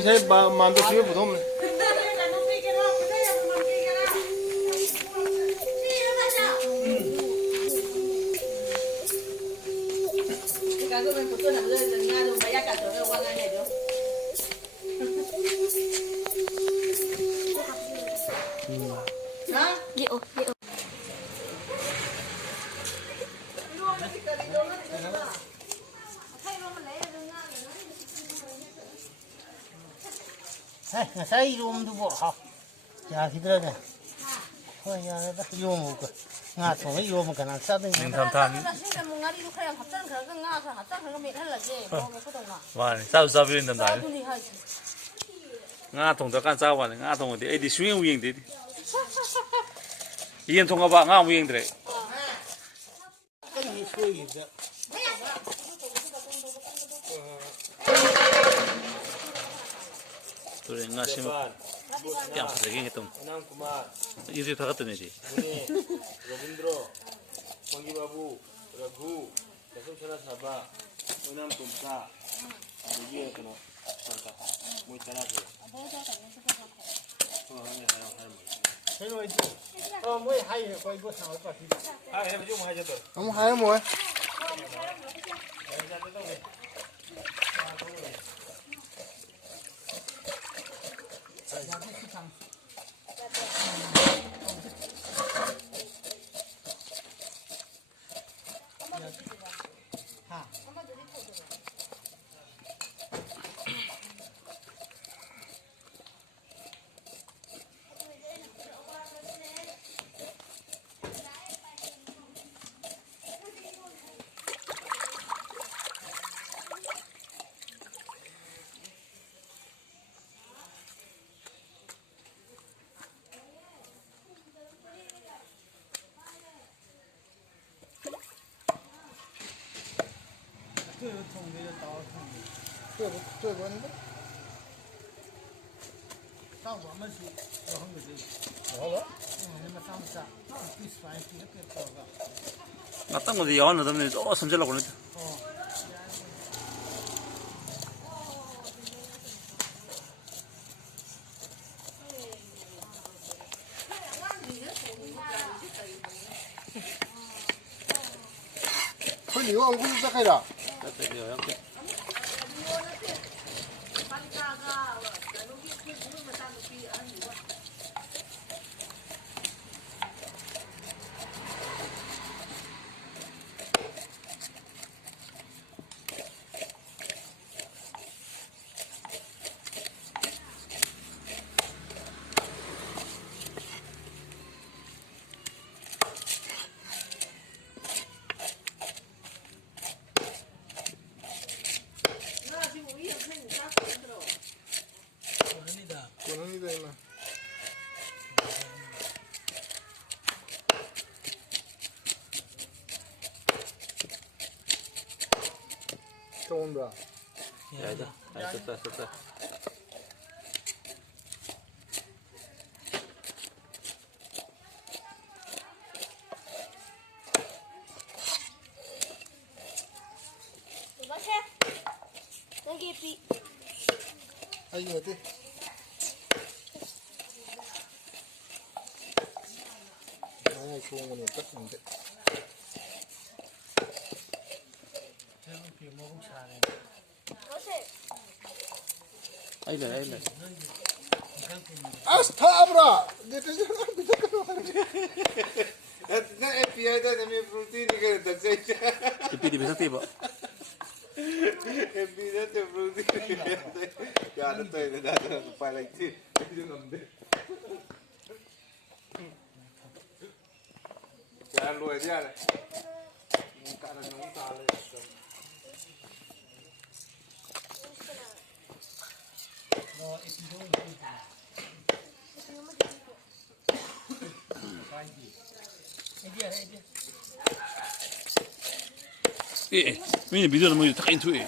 이제 만두 집에 못 오면. Saya irum tu buat, ya kita ada. Oh ya, ada irum bukan. Ngat so irum bukan asal tu. 냉탕탕. 와, 싸우싸우 있는다. nga thong da kan cha wa nga thong de ai di swing wing de yen thong ba nga wing de to re nga sim kya pa de ge tum Anam Kumar, iri tha gat ne ji Robindro, Mangi Babu, Raghu, Kasumsara Sabha, Anam Tumsa, Adige Kano, Santa, Muitara. Mới hay rồi quay bữa sau có gì. Em chung hay cho tôi. Không hay rồi.这个呢？上我们是有很多的。好了。你们上不上？第三期的别搞个。nga tang mo de yawan na dam ne o samje la ko ne 그 이거 얼굴 시작해라. 고난이다 임마. 또 온다. ya da sa 아이고 어때? 아 좋은 거는 딱 근데. ai le 아스타브라. 내 뜻은 안 돼. 나 에피아이다 내미 프로틴이 그래 덕세. ipi di bisa tiba 에피다 때 프로틴이. 야, 너 또해 나도 빨리 티. 이런 없는데. 야, 로에지야. 까는 너무 달래. 예 mini video mo ta kain tu e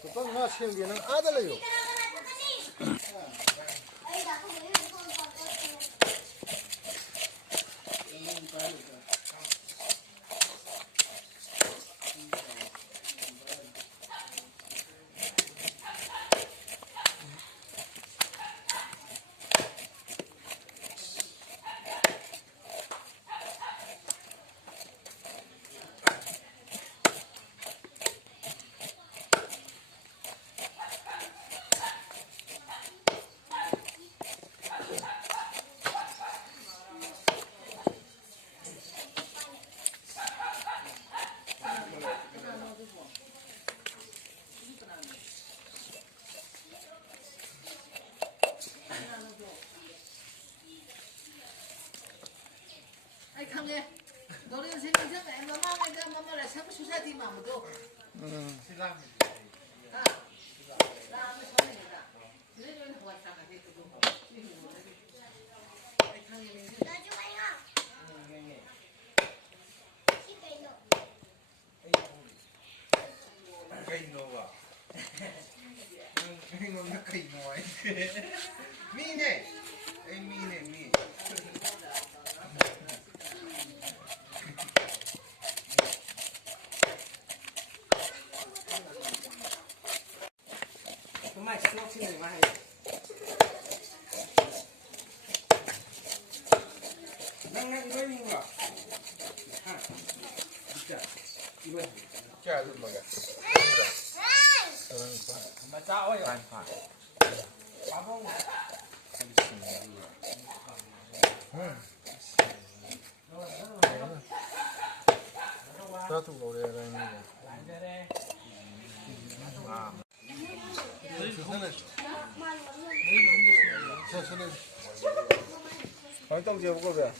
그건 나 생기는 아들이요. cây nô à anh nó cây nói mi này em mi này mi mai xuống xin này mai năng với mình à chả luôn mà cả mà sao ấy phải quá không 다 두고 그래야 되는 거. 저 손에. 발동 제보고 봐.